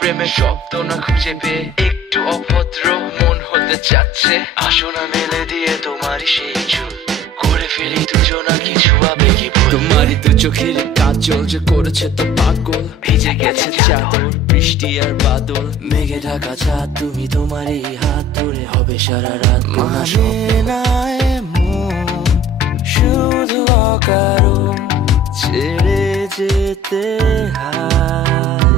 প্রেমের শব্দ না খুঁজে পেয়ে একটু অভদ্র মন হতে চাচ্ছে। আসো না মেলে দিয়ে তোমারই সেই চুল, করে ফেলি দুজনা কিছু আবেগী ভুল। তোমারই দু চোখের কাজল যে করেছে তো পাগল, ভিজে গেছে চাদর বৃষ্টি আর বাদল। মেঘে ঢাকা চাঁদ তুমি তোমারই হাত ধরে হবে সারা রাত। মানে না এমন শুধু অকারণ ছেড়ে যেতে হয়।